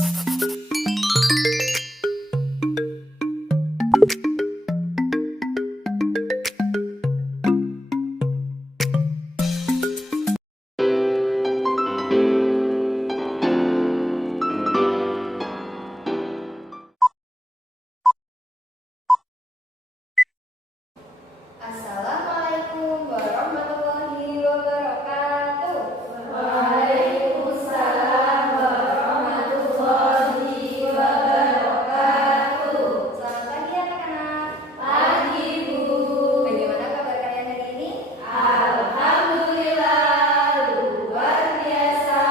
Assalamualaikum warahmatullahi wabarakatuh. Waalaikumsalam warahmatullahi wabarakatuh. Selamat pagi anak-anak. Pagi Bu. Bagaimana kabar kalian hari ini? Alhamdulillah luar biasa.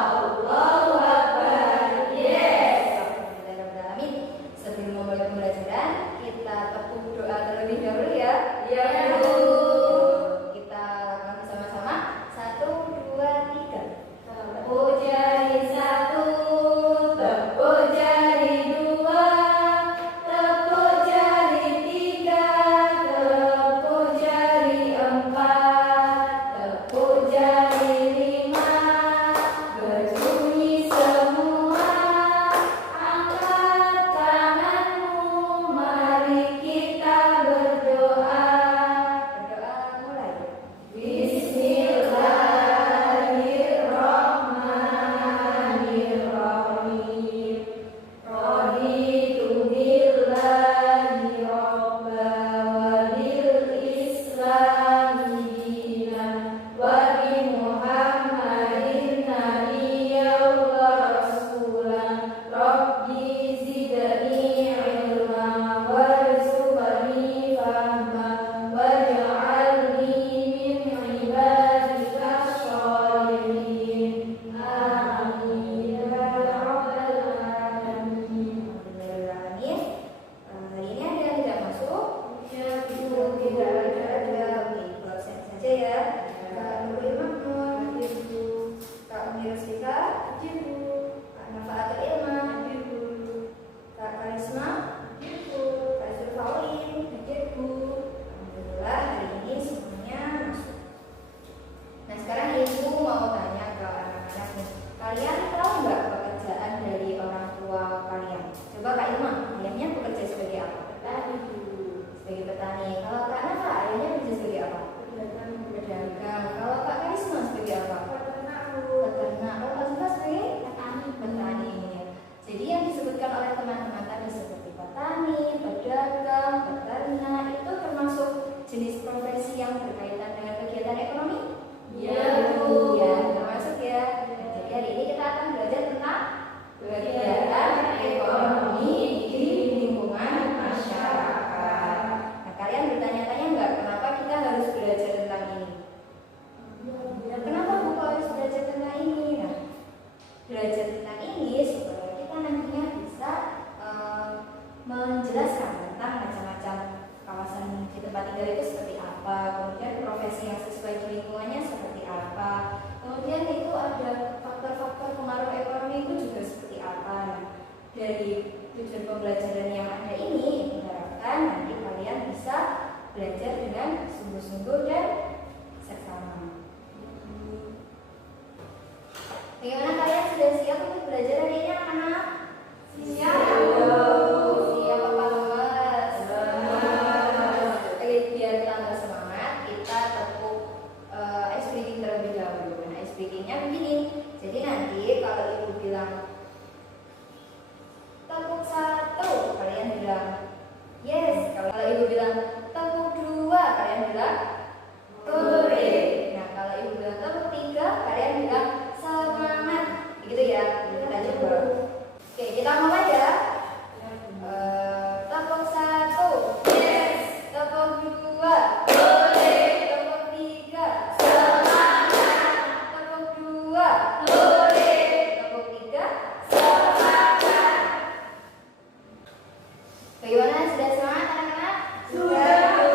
Allahu Akbar. Yes. Alhamdulillahirrahmanirrahim. Sebelum memulai pembelajaran, kita tepuk doa terlebih dahulu ya. Ya Bu. Kita lakukan bersama-sama. 1, 2, 3. Tepuk jari 1, tepuk jari 2, tepuk jari 3, tepuk jari 4, tepuk jari 5, berbunyi semua. Angkat tanganmu, mari kita berdoa. Berdoa mulai. Bismillahirrahmanirrahim. Raditu billahi robba wa bil islami dinan wa bi Muhammadin nabiyyan wa rasulan. Rabbi zidni ilma warzuqni fahma waj'alni min ibadika sholihin. Amin ya rabbal alamin. Alhamdulillahirrahmanirrahim. Hari ini ada yang tidak masuk? Ya Bu, tidak ada. Oke, baru saja ya. Kak Nurul Makmur, Kak Umir Sika, Kak Nafaatul Ilma, Kak Karisma, Kak Zulfaulin, Alhamdulillah hari ini semuanya masuk. Nah sekarang Ibu mau tanya ke anak-anak nih. Kalian tahu nggak pekerjaan dari orang tua kalian? Coba Kak Ilma, ayahnya bekerja sebagai apa? Sebagai petani. Kalau Kak Nafa, ayahnya bekerja sebagai apa? Pedagang. Kalau Kak Karisma sebagai apa? Peternak. Kalau Kak Zulfa sebagai petani. Ya. Jadi yang disebutkan oleh teman-teman tadi seperti petani, pedagang, peternak itu termasuk jenis profesi yang berkaitan dengan kegiatan ekonomi? Ya, Bu. Ya, termasuk ya. Jadi hari ini kita akan belajar tentang kegiatan ekonomi di lingkungan masyarakat. Nah, kalian bertanya-tanya nggak kenapa kita harus belajar tentang ini? Kenapa Bu kok harus belajar tentang ini? Nah, belajar tentang ini supaya kita nantinya bisa menjelaskan tentang macam-macam kawasan di tempat tinggal itu seperti apa, kemudian profesi yang sesuai di lingkungannya seperti apa, kemudian itu ada faktor-faktor pengaruh ekonomi itu juga seperti apa. Nah, dari tujuan pembelajaran yang ada ini diharapkan nanti kalian bisa belajar dengan sungguh-sungguh dan seksama. Bagaimana kalian sudah siap untuk belajar hari ini anak-anak? Siap. Siap apa lemes? Oke, biar tambah semangat kita tepuk ice breaking terlebih dahulu. Nah, ice breakingnya begini. Jadi nanti kalau Ibu bilang tepuk 1, kalian bilang yes. Kalau Ibu bilang tepuk 2, kalian bilang hore. Nah, kalau Ibu bilang tepuk 3, kalian bilang semangat. Begitu ya. Kita coba. Oke, kita mulai ya. Tepuk 1, yes. Tepuk 2, Hore. tepuk 3, Semangat. tepuk 2, Hore. tepuk 3. Semangat. Bagaimana, sudah semangat anak-anak? Sudah, Bu.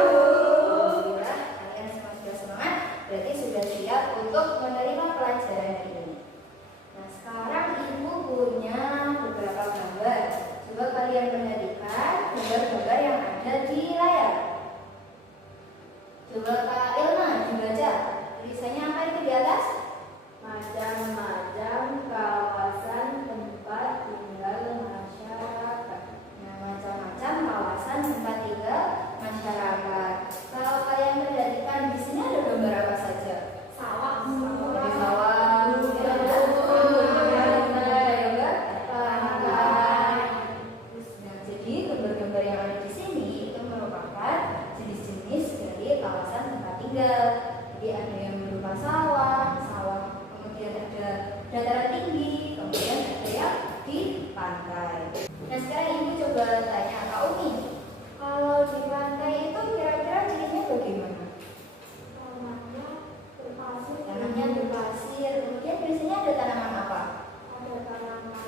Alhamdulillah, kalian semua sudah semangat. Berarti sudah siap untuk menerima pelajaran hari ini. Nah, sekarang Ibu punya beberapa gambar pantai. Nah sekarang ibu coba tanya Kak Umi, kalau di pantai itu kira-kira cirinya bagaimana? Tanahnya berpasir, kemudian biasanya ada tanaman apa? Ada tanaman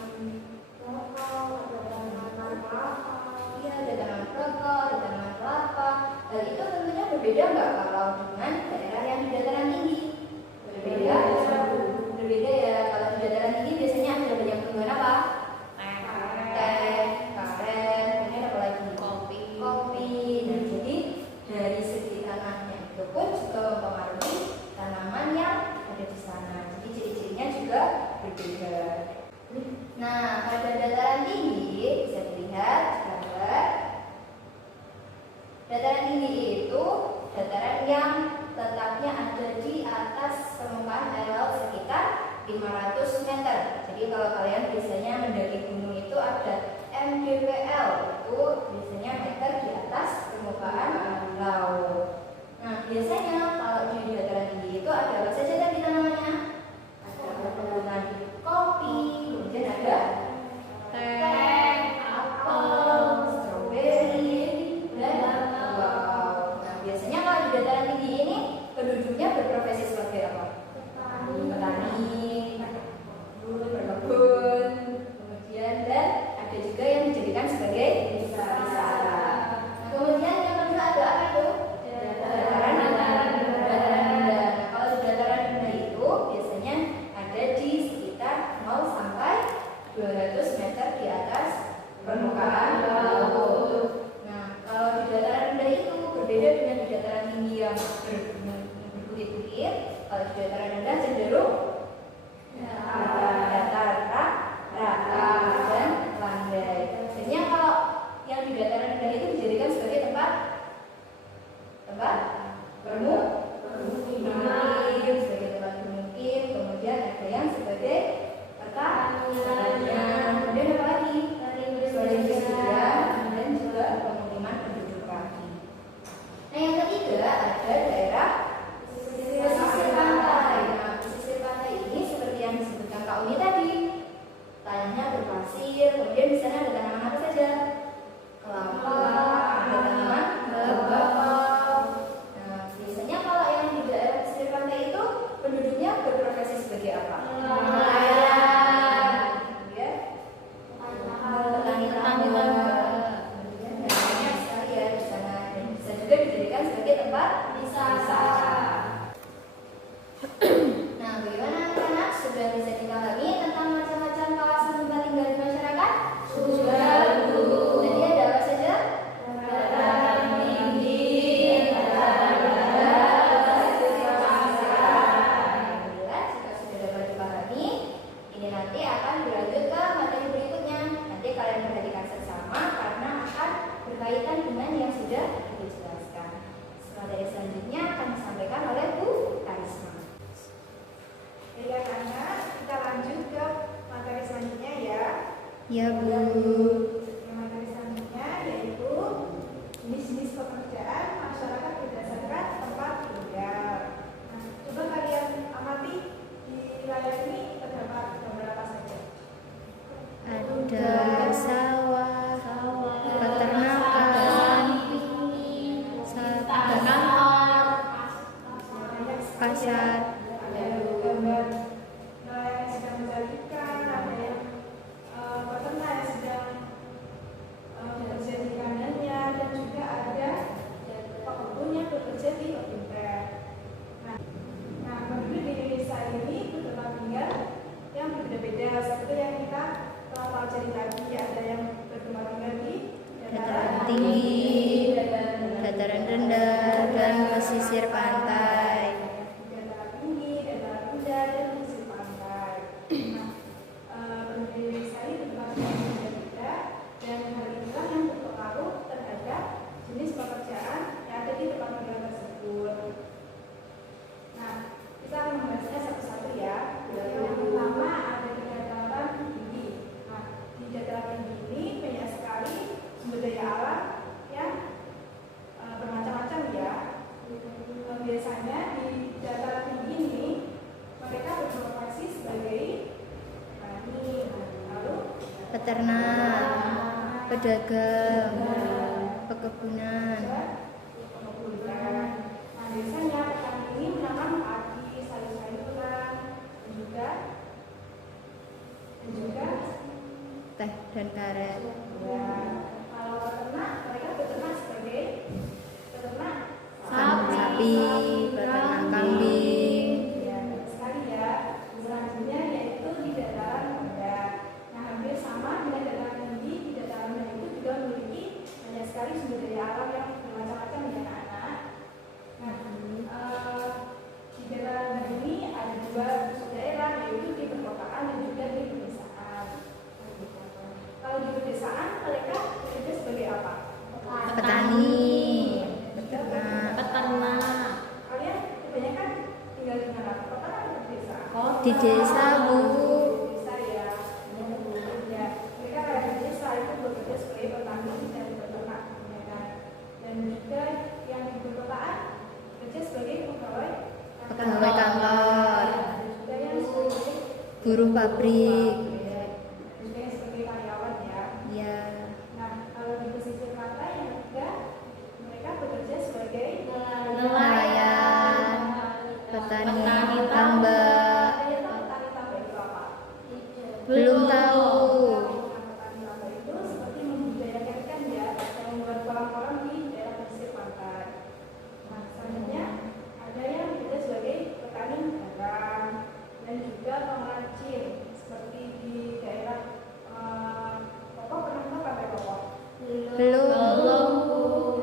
lokal, ada tanaman kelapa. Iya, ada tanaman kelapa, ada tanaman kelapa. Hal itu tentunya berbeda nggak kalau dengan daerah yang di dataran tinggi? Berbeda. Berbeda ya. Kalau di dataran tinggi biasanya ada banyak tumbuhan apa? Teh, karet, kemudian apa lagi? Kopi. Nah, jadi dari segi tanahnya itu pun juga mempengaruhi tanaman yang ada di sana. Jadi ciri-cirinya juga berbeda. Nah, pada dataran tinggi bisa dilihat gambar. Dataran tinggi itu dataran yang letaknya ada di atas permukaan air laut sekitar 500 meter. Jadi kalau kalian biasanya mendaki gunung itu ada MDPL, itu biasanya meter di atas permukaan laut. Nah, biasanya kalau di dataran tinggi itu ada apa saja tadi tanamannya? Ada perkebunan kopi, kemudian ada teh, apel, stroberi, dan kakao. Nah, biasanya kalau di dataran tinggi ini penduduknya berprofesi sebagai apa? Petani, berkebun, kemudian dan ada juga yang dijadikan sebagai wisata. Nah, kemudian yang kedua ada apa itu? Dataran rendah. Nah, kalau di dataran rendah itu biasanya ada di sekitar 0 sampai 200 meter di atas permukaan laut. Nah, kalau di dataran rendah itu berbeda dengan di dataran tinggi yang berbukit-bukit. Kalau di dataran rendah cenderung datar rata dan landai. Biasanya kalau yang di dataran rendah itu dijadikan sebagai tempat bermukim, sebagai tempat bermukim, kemudian ada yang sebagai pertanian, kemudian apa lagi? Perindustri dan juga pemukiman penduduk lagi. Nah yang ketiga ada daerah pesisir pantai. Nah pesisir pantai ini seperti yang disebutkan Kak Umi tadi, tanahnya berpasir, kemudian di sana ada tanaman apa saja? Kelapa, ada tanaman bakau. Nah biasanya kalau yang di daerah pesisir pantai itu penduduknya berprofesi sebagai apa? Nelayan, kemudian petani tambak. Kemudian banyak sekali ya di sana, dan bisa juga dijadikan sebagai tempat wisata. Nah, bagaimana anak-anak sudah bisa dipahami tentang macam-macam kawasan tempat tinggal di masyarakat? Sudah, Bu. Tadi ada apa saja? Dataran tinggi, dataran rendah, pesisir pantai. Alhamdulillah, jika sudah dapat dipahami, ini nanti akan berlanjut ke materi berikutnya. Nanti kalian perhatikan seksama karena akan berkaitan dengan yang sudah Ibu jelaskan. Materi selanjutnya akan disampaikan oleh Bu Karisma. Jadi anak, kita lanjut ke materi selanjutnya ya. Ya, Bu. Yang materi selanjutnya yaitu jenis-jenis pekerjaan masyarakat berdasarkan tempat tinggal. Nah, coba kalian amati di layar ini terdapat gambar apa saja? Ada sawah, peternakan, kantor, pasar. Ada gambar nelayan yang sedang mencari ikan, ada yang peternak yang sedang peternak, pedagang, pekebunan. Kemudian, nah biasanya petani ini menanam padi, sayur-sayuran, dan juga Teh dan karet. ya, kalau peternak mereka beternak sebagai peternak Sapi, peternak kambing. ya, benar sekali ya. Selanjutnya yaitu di dataran rendah. Nah hampir sama dengan dataran tinggi, di dataran rendah itu juga memiliki banyak sekali sumber daya alam yang bermacam-macam ya anak-anak. Nah, di dataran rendah ini ada dua pusat daerah, yaitu di perkotaan dan juga di pedesaan. Kalau di pedesaan mereka bekerja sebagai apa? Petani, peternak. Peternak. Kalian kebanyakan tinggal di mana? Kota atau di desa? Di desa, Bu. Desa ya. Ya, mereka kalau di desa itu bekerja sebagai petani dan peternak, ya kan? Dan juga yang di perkotaan bekerja sebagai pegawai Pegawai kantor, dan juga yang sebagai buruh pabrik. dan juga yang sebagai karyawan ya. Ya, Nah, kalau di pesisir pantai yang ketiga mereka bekerja sebagai nelayan, petani tambak. Kalian tahu petani tambak itu apa? Belum tahu. Petani tambak itu seperti membudidayakan ikan ya, yang membuat kolam-kolam di daerah pesisir pantai. Nah, selanjutnya ada yang bekerja sebagai petani garam dan juga pengrajin seperti di daerah Popok. Pernah tahu pantai Popok? Belum.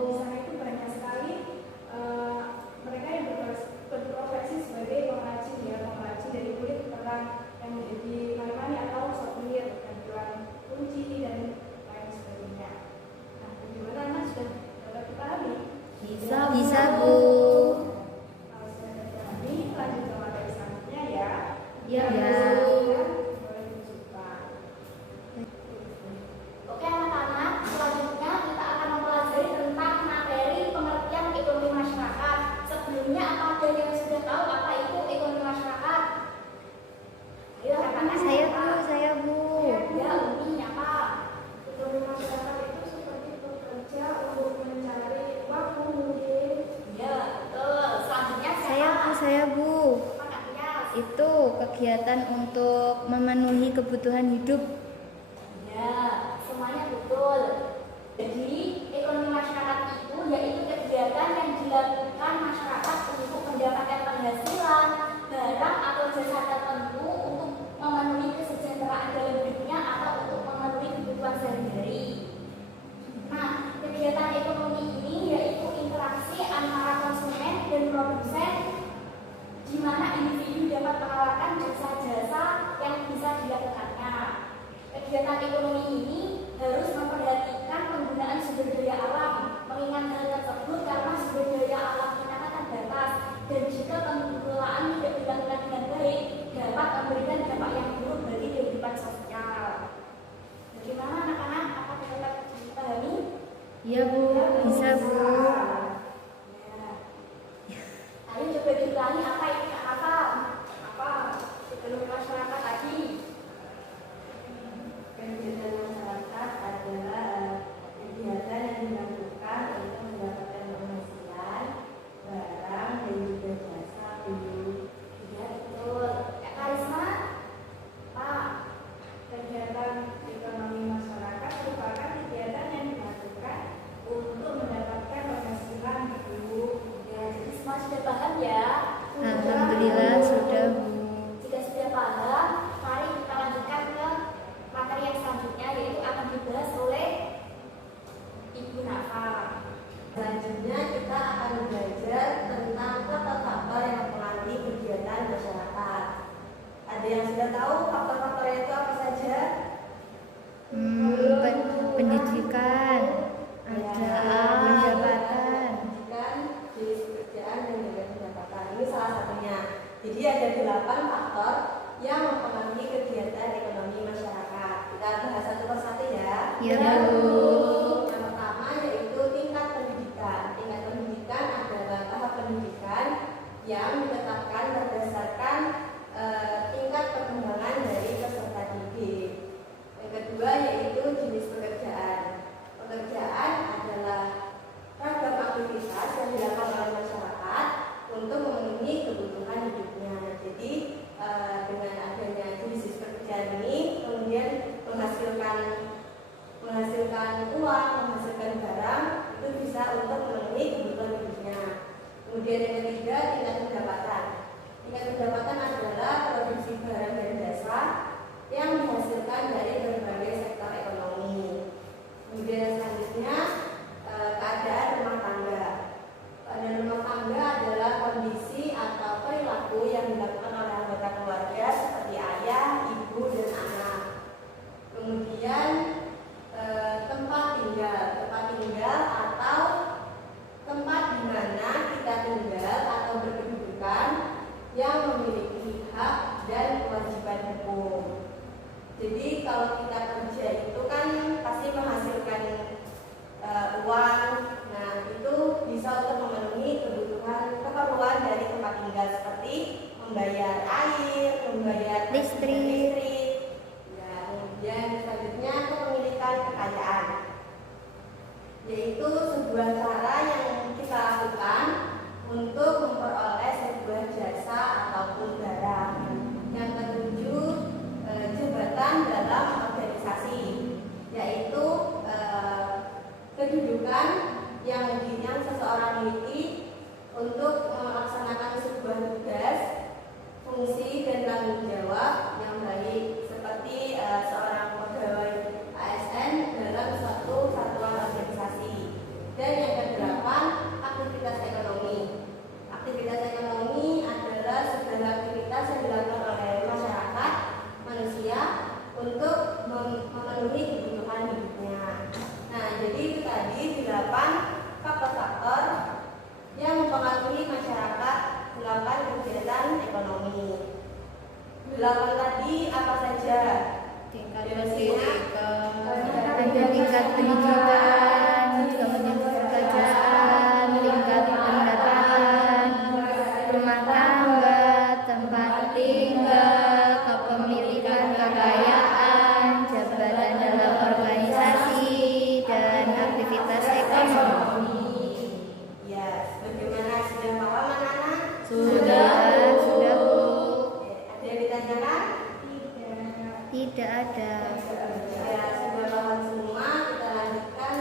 Di sana itu banyak sekali mereka yang berprofesi sebagai pengrajin ya, pengrajin dari kulit kerang yang menjadi mani-mani atau souvenir, gantungan kunci dan lain sebagainya. Nah, bagaimana anak sudah dapat dipahami? Bisa, Bu. Kalau sudah dapat dipahami, lanjut ke materi selanjutnya ya. Ya. Boleh ditunjukkan. Oke anak-anak, selanjutnya kita akan mempelajari tentang materi pengertian ekonomi masyarakat. Sebelumnya apa ada yang sudah tahu apa itu ekonomi masyarakat? Ayo anak-anak. Saya, Bu. Ya, Umi, apa? Ekonomi masyarakat itu seperti bekerja untuk mencari uang mungkin. Ya, betul. Selanjutnya Saya, Bu. Apa Kak Tias? Itu kegiatan untuk memenuhi kebutuhan hidup. Ya, semuanya betul. Jadi, ekonomi masyarakat itu yaitu kegiatan yang dilakukan masyarakat untuk mendapatkan penghasilan, barang atau jasa tertentu untuk memenuhi kesejahteraan dalam hidupnya atau untuk memenuhi kebutuhan sehari-hari. Nah, kegiatan ekonomi ini yaitu interaksi antara konsumen dan produsen di mana individu dapat menawarkan jasa-jasa yang bisa dilakukannya. Kegiatan ekonomi ini harus memperhatikan penggunaan sumber daya alam, mengingat hal tersebut karena sumber daya alam kita kan terbatas dan jika pengelolaan tidak dilakukan dengan baik dapat memberikan dampak yang buruk bagi kehidupan sosial. Bagaimana anak-anak? Apakah dapat dipahami? Iya, Bu. Bisa, Bu. Ya. Ayo coba diulangi apa itu Kak Hafal? Apa ekonomi masyarakat tadi? Kegiatan masyarakat adalah kegiatan yang dilakukan untuk mendapatkan penghasilan, barang, dan juga jasa dulu. Ya betul. Kak Karisma? Pak, Kegiatan ekonomi masyarakat merupakan kegiatan yang dilakukan untuk mendapatkan penghasilan hidup. ya jadi semua sudah paham ya? Alhamdulillah sudah, Bu. Jika sudah paham, mari kita lanjutkan ke materi yang selanjutnya yaitu akan dibahas oleh Ibu Nafa. Selanjutnya kita akan belajar tentang faktor-faktor yang mempengaruhi kegiatan masyarakat. Ada yang sudah tahu faktor-faktornya itu apa saja? Pendidikan, ada pendapatan. Pendidikan, jenis pekerjaan, dan juga pendapatan. Ini salah satunya. Jadi ada 8 faktor yang mempengaruhi kegiatan ekonomi masyarakat. Kita bahas satu persatu ya. Ya, Bu. Yang pertama yaitu tingkat pendidikan. Tingkat pendidikan adalah tahap pendidikan yang ditetapkan berdasarkan tingkat perkembangan dari peserta didik. Yang kedua menghasilkan uang, menghasilkan barang, itu bisa untuk memenuhi kebutuhan hidupnya. Kemudian yang ketiga, tingkat pendapatan. Tingkat pendapatan adalah produksi barang dan jasa yang dihasilkan dari berbagai sektor ekonomi. Kemudian yang selanjutnya, keadaan rumah tangga. Keadaan rumah tangga adalah kondisi atau perilaku yang dilakukan oleh anggota keluarga seperti ayah, ibu, dan anak. Kemudian tempat tinggal atau tempat di mana kita tinggal atau berkedudukan yang memiliki hak dan kewajiban hukum. Jadi kalau kita kerja itu kan pasti menghasilkan uang. Nah, itu bisa untuk memenuhi keperluan dari tempat tinggal seperti membayar air, membayar listrik. Ya, kemudian selanjutnya kepemilikan kekayaan, yaitu sebuah cara yang kita lakukan untuk memperoleh sebuah jasa ataupun barang. Yang ketujuh, jabatan dalam organisasi, yaitu kedudukan yang seseorang miliki untuk melaksanakan sebuah tugas, fungsi, dan tanggung jawab yang baik, seperti seorang pegawai ASN dalam suatu satuan organisasi. Dan yang kedelapan, aktivitas ekonomi. Aktivitas ekonomi adalah segala aktivitas yang dilakukan oleh masyarakat, manusia, untuk memenuhi kebutuhan hidupnya. Nah, jadi itu tadi 8 faktor-faktor yang mempengaruhi masyarakat melakukan kegiatan ekonomi. 8 tadi apa saja? Ada tingkat pendidikan, kemudian pekerjaan, tingkat pendapatan, rumah tangga, tempat tinggal, kepemilikan kekayaan, jabatan dalam organisasi, dan aktivitas ekonomi. Ya, bagaimana sudah paham anak-anak? Sudah Bu. Ada yang ditanyakan? Tidak ada. Ya, sudah paham semua. Kita lanjutkan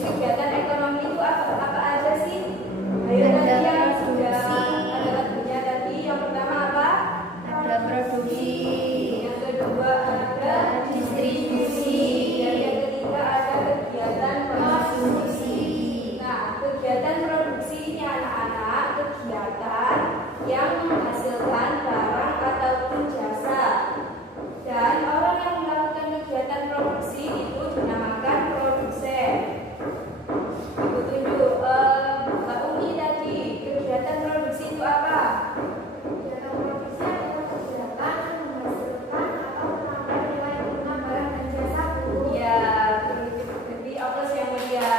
jenis kegiatan ekonomi itu apa aja sih? Ayo Ada tadi yang sudah produksi. ada lagunya tadi. Yang pertama apa? Ada produksi, Yang kedua ada distribusi, dan yang ketiga ada kegiatan konsumsi. Nah, kegiatan produksi ini anak-anak kegiatan yang menghasilkan barang ataupun jasa. Dan orang yang melakukan kegiatan produksi itu dinamakan produsen. Ibu tunjuk, Mbak Umi tadi, kegiatan produksi itu apa? Kegiatan produksi adalah kegiatan yang menghasilkan atau menambah nilai guna barang dan jasa, Bu. Ya, jadi aplaus yang mulia.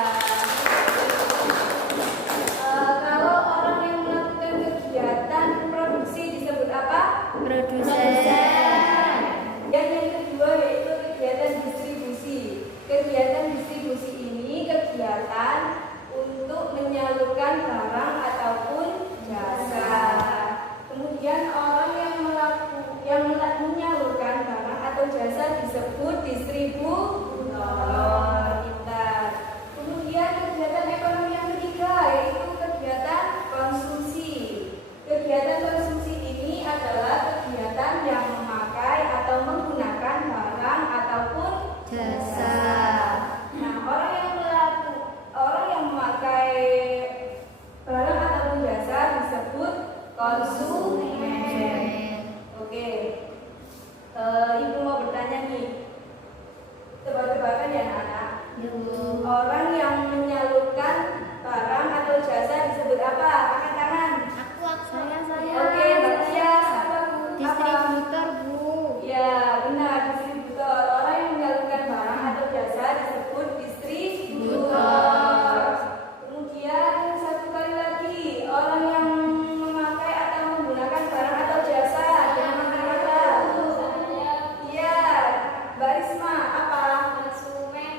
Kalau orang yang melakukan kegiatan produksi disebut apa? produsen, Dan yang kedua yaitu kegiatan distribusi. Kegiatan distribusi ini kegiatan untuk menyalurkan barang ataupun jasa. Kemudian orang yang menyalurkan barang atau jasa disebut distributor. Kemudian kegiatan ekonomi yang ketiga yaitu kegiatan konsumsi. Kegiatan konsumsi ini adalah kegiatan yang memakai atau menggunakan barang ataupun jasa, Nah, orang yang memakai barang ataupun jasa disebut konsumen. Oke. Ibu mau bertanya nih. Tebak-tebakan ya anak-anak. ya Bu. Orang yang menyalurkan barang atau jasa disebut apa? Angkat tangan. Saya. Oke, Mbak Tia, siapa Bu? Distributor Bu. Ya, benar, distributor. Orang yang menyalurkan barang atau jasa disebut distributor. Kemudian satu kali lagi, orang yang memakai atau menggunakan barang atau jasa dinamakan apa? Iya, Mbak Risma, apa? Konsumen.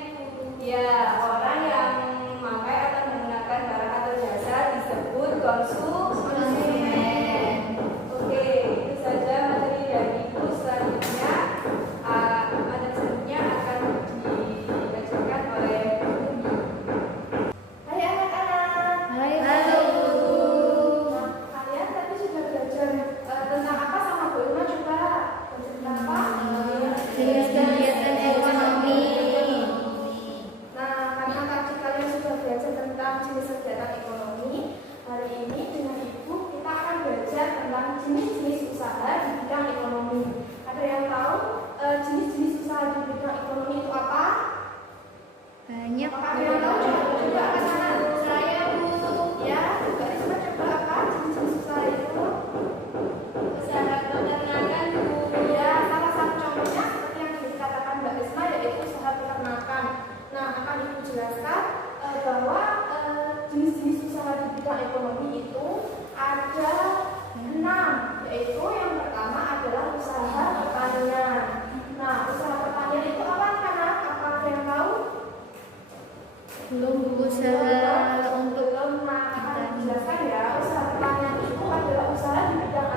Ya, orang yang memakai atau menggunakan barang atau jasa disebut konsumen. Oke, itu saja materi dari Ibu. Selanjutnya, materi selanjutnya akan dibacakan oleh Bu Umi. Hai anak-anak. Hai Bu. Nah, kalian tadi sudah belajar tentang apa sama Bu Irma coba? Tentang apa? Jenis kegiatan ekonomi. Nah, karena tadi kalian sudah belajar tentang jenis kegiatan ekonomi, hari ini dengan Ibu kita akan belajar tentang jenis-jenis usaha di bidang ekonomi. Ada yang tahu jenis-jenis usaha di bidang ekonomi itu apa? Banyak Apakah ada yang tahu? Coba angkat tangan. Saya Bu. Ya, Mbak Risma coba apa jenis-jenis usaha itu? Usaha peternakan Bu. Ya, salah satu contohnya seperti yang dikatakan Mbak Risma yaitu usaha peternakan. Nah, akan Ibu jelaskan bahwa jenis-jenis usaha di bidang ekonomi itu ada 6, yaitu yang pertama adalah usaha pertanian. Nah, usaha pertanian itu apa anak-anak? Apa ada yang tahu? belum usaha untuk Belum, nah akan dijelaskan ya. Usaha pertanian itu adalah usaha di bidang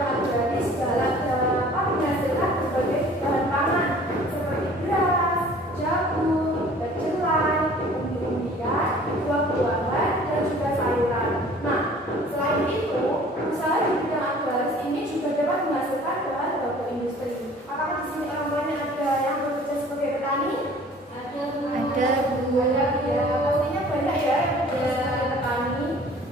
agraris dapat menghasilkan berbagai bahan pangan seperti beras, jagung, kedelai, umbi-umbian, buah-buahan, dan juga sayuran. Nah, selain itu, usaha di bidang agraris ini juga dapat menghasilkan bahan baku industri. Apakah di sini orang tuanya ada yang bekerja sebagai petani? Ada Bu. ada Bu. Banyak ya, pastinya banyak ya yang bekerja sebagai petani.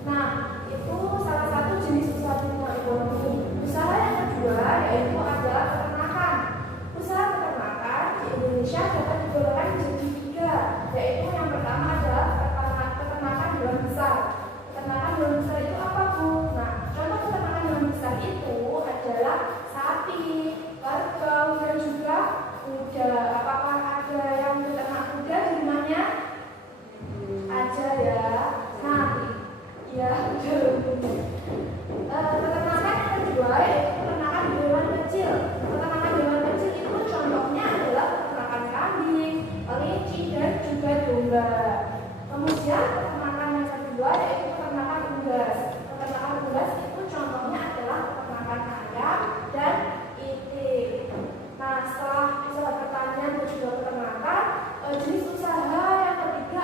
Nah, itu salah satu jenis usaha di bidang ekonomi. Usaha yang kedua yaitu adalah peternakan. Usaha peternakan di Indonesia dapat digolongkan menjadi 3, yaitu yang pertama adalah peternakan hewan besar. Peternakan hewan besar itu apa Bu? Nah, contoh peternakan hewan besar itu adalah sapi, kerbau, dan juga kuda. Apakah ada yang beternak kuda di rumahnya? Ada ya. Nah, ya betul. Peternakan yang kedua yaitu peternakan hewan kecil. Peternakan hewan kecil itu contohnya adalah peternakan kambing, kelinci, dan juga domba. Kemudian peternakan yang kedua yaitu peternakan unggas. Peternakan unggas itu contohnya adalah peternakan ayam dan itik. Nah, setelah usaha pertanian dan juga peternakan, jenis usaha yang ketiga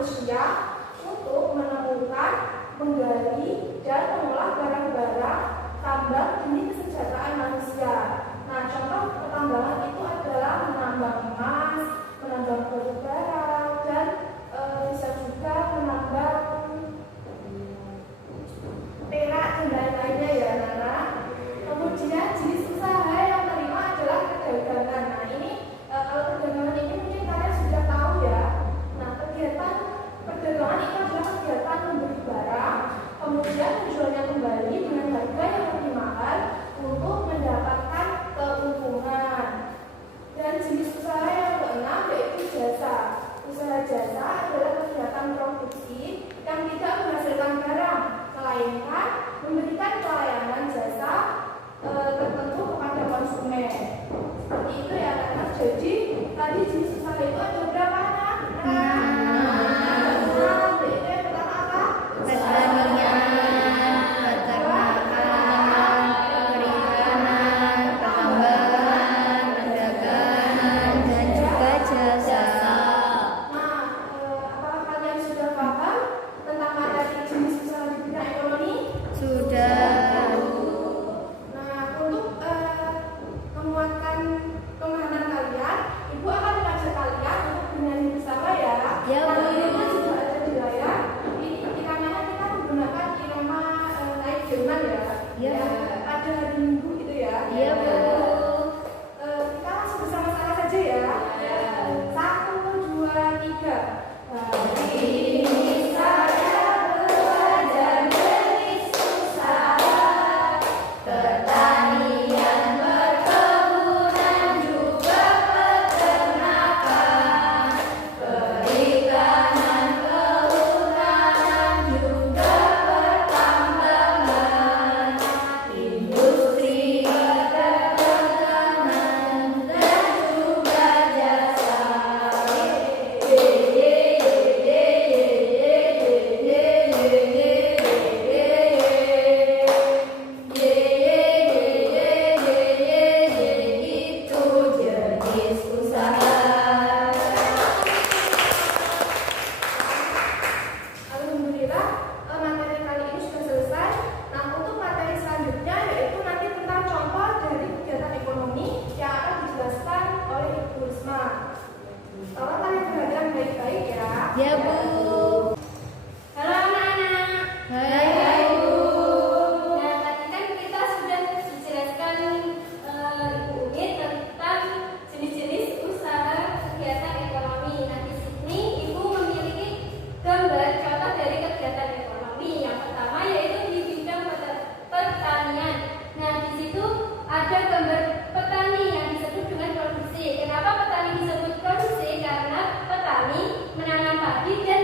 manusia untuk menemukan, menggali, dan mengolah barang-barang tambang demi kesejahteraan manusia. Nah, contoh pertambangan itu adalah menambang emas, menambang batu bara, dan bisa juga menambang perak dan lain-lainnya ya, Nana. Kemudian jenis usaha yang kelima adalah perdagangan. Nah, ini kalau perdagangan ini mungkin kalian sudah tahu ya. Nah, kegiatan perdagangan itu adalah kegiatan membeli barang, kemudian menjualnya kembali dengan harga yang lebih mahal untuk mendapatkan keuntungan. Dan jenis usaha yang keenam yaitu jasa. Usaha jasa adalah kegiatan produksi yang tidak menghasilkan barang, melainkan memberikan pelayanan jasa tertentu kepada konsumen. Seperti itu ya, karena jadi tadi jenis usaha itu ada berapa, Nak? Yaitu yang pertama apa? Pertanian, peternakan, perikanan, pertambangan, perdagangan, dan juga jasa. Nah, apakah kalian sudah paham tentang materi jenis usaha di bidang ekonomi? Sudah. Nah, untuk menguatkan pemahaman kalian, Ibu akan mengajak kalian untuk bernyanyi bersama ya. Ya, Bu. Nah, ini juga ada di layar. Di kanan kita menggunakan irama naik Jerman ya. Ya, Bu. Pada hari Minggu gitu ya. Iya, Bu. Kita langsung bersama-sama saja ya. 1, 2, 3. Hari ini saya belajar jenis usaha, pertanian, perkebunan, juga peternakan, perikanan, kehutanan, juga pertambangan, industri perdagangan, dan juga jasa. Itu jenis usaha. Alhamdulillah, materi kali ini sudah selesai. Nah, untuk materi selanjutnya yaitu nanti tentang contoh dari kegiatan ekonomi yang akan dijelaskan oleh Ibu Risma. Tolong kalian perhatikan baik-baik ya. Ya, Bu. Halo anak-anak. Hai, Bu. Nah, tadi kan kita sudah dijelaskan Ibu Umi tentang jenis-jenis usaha kegiatan ekonomi. Nah, di sini Ibu memiliki gambar contoh dari kegiatan ekonomi. Yang pertama yaitu di bidang pertanian. Nah, di situ ada gambar petani yang disebut dengan produksi. Kenapa petani disebut produksi? Karena petani menanam padi dan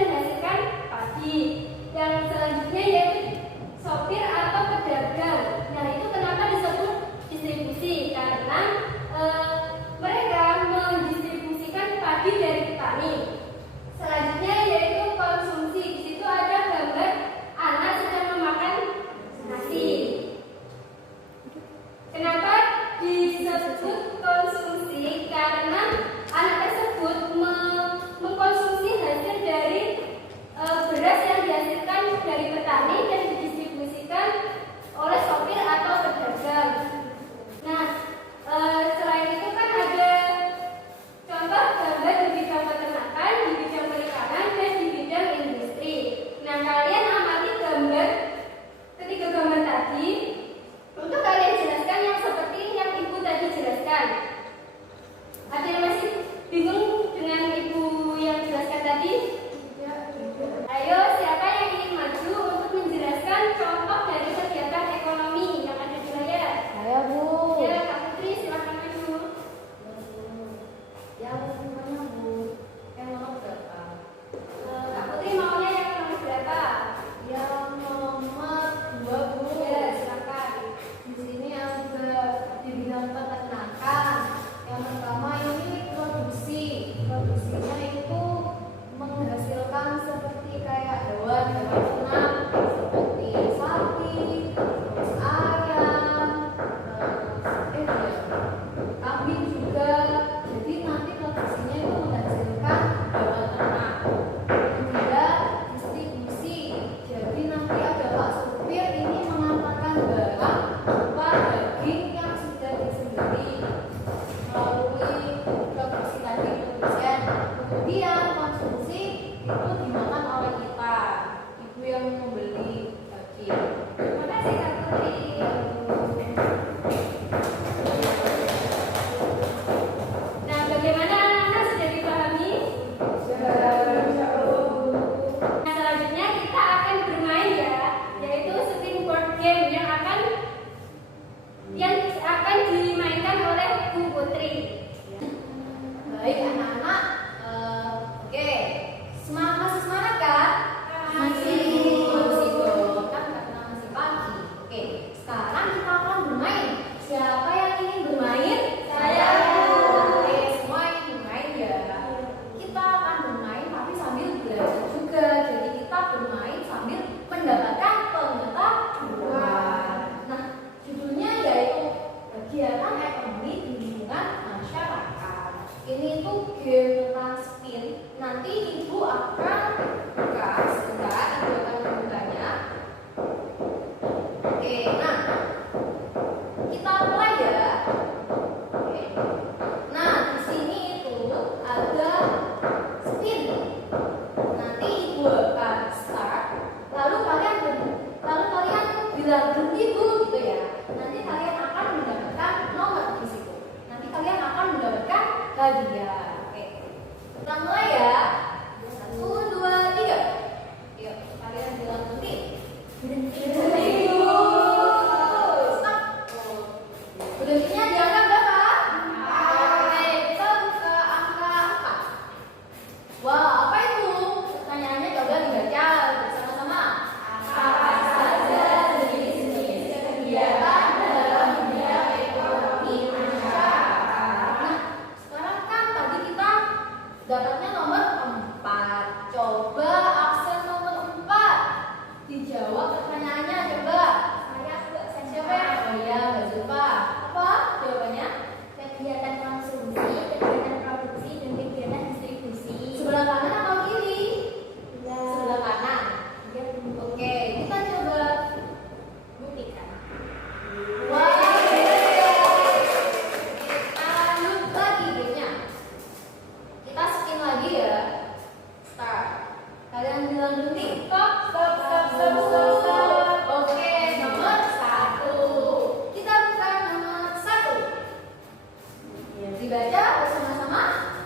jangan berhenti. Stop, stop, stop, stop, stop, stop. Oke, nomor 1. Kita buka nomor 1. Dibaca bersama-sama.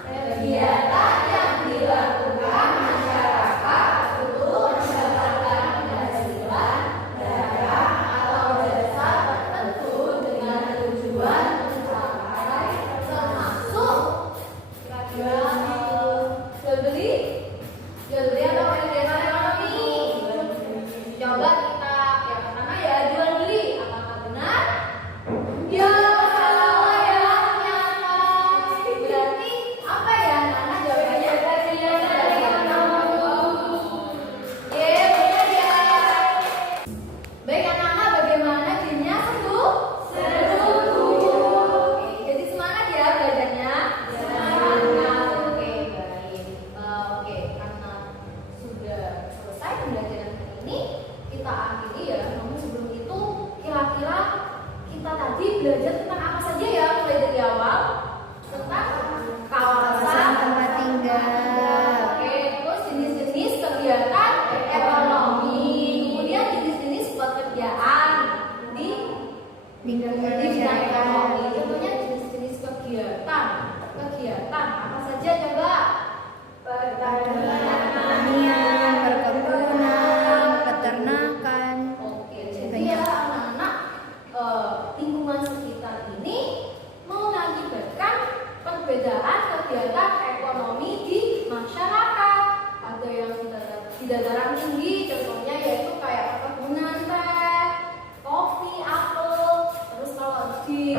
Kegiatan yang dilakukan masyarakat untuk mendapatkan penghasilan, barang atau jasa tertentu dengan tujuan mencapai termasuk jual beli atau kegiatan ekonomi. Coba kita yang pertama ya, jual beli. Apakah benar? Ya, salah ya ternyata. Berarti apa ya? Nana jawabannya tadi ya. Benar ya. Baik anak-anak, bagaimana gamenya? Seru? Seru. Oke, jadi semangat ya belajarnya. Semangat. Oke, baik. Oke, karena sudah selesai pembelajaran hari ini, kita akhiri ya. Namun sebelum itu, kira-kira kita tadi belajar tentang apa saja ya mulai dari awal? Tentang kawasan tempat tinggal, Oke, terus jenis-jenis kegiatan ekonomi, kemudian jenis-jenis pekerjaan di lingkungan bidang masyarakat, ekonomi. Contohnya jenis-jenis kegiatan apa saja coba? pertanian, perkebunan, peternakan. Oke, jadi ya anak-anak, lingkungan sekitar ini mengakibatkan perbedaan kegiatan ekonomi di masyarakat. Ada yang di dataran tinggi, contohnya yaitu kayak perkebunan teh, kopi, apel. Terus kalau di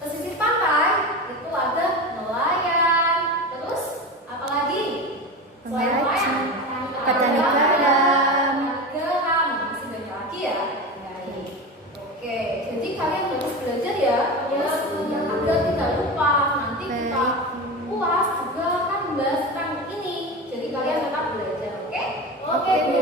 pesisir pantai itu ada nelayan. Terus apalagi? Selain nelayan, petani ada garam. garam, masih banyak lagi ya. Baik. Oke, jadi kalian harus belajar ya, agar tidak lupa. Nanti kita puas juga akan membahas tentang ini. Jadi kalian tetap belajar, oke? Oke, Bu.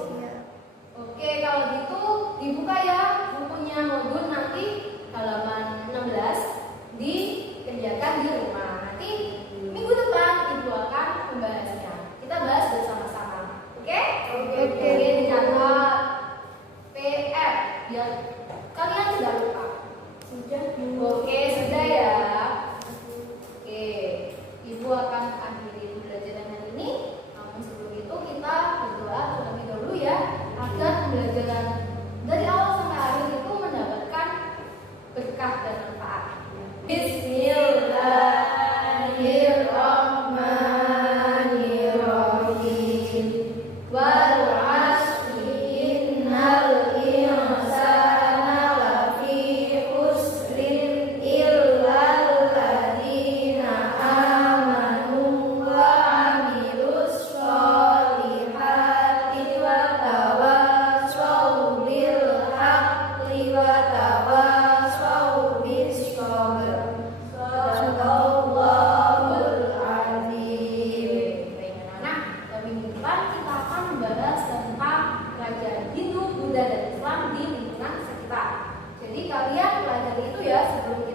Siap. Oke, kalau gitu dibuka ya bukunya modul nanti halaman 16 dikerjakan di rumah. Nanti minggu depan Ibu akan membahasnya. Kita bahas bersama-sama. Oke? Oke, dicatat PR biar kalian tidak lupa. Sudah? Oke, sudah ya. Oke, Ibu akan akhiri pembelajaran hari ini. Namun sebelum itu kita berdoa terlebih dahulu ya, agar pembelajaran dari awal sampai akhir itu mendapatkan berkah dan manfaat. Bismillahirrahmanirrahim. Wal 'ashri innal insana lafi khusrin illa alladziina amanu wa 'amilus sholihati wa tawassaw bil haqqi wa tawassaw bis sabr. Shadaqallahul azim. Nah, minggu depan kita akan membahas tentang kerajaan Hindu, Buddha, dan Islam di lingkungan sekitar. Jadi kalian pelajari itu ya sebelum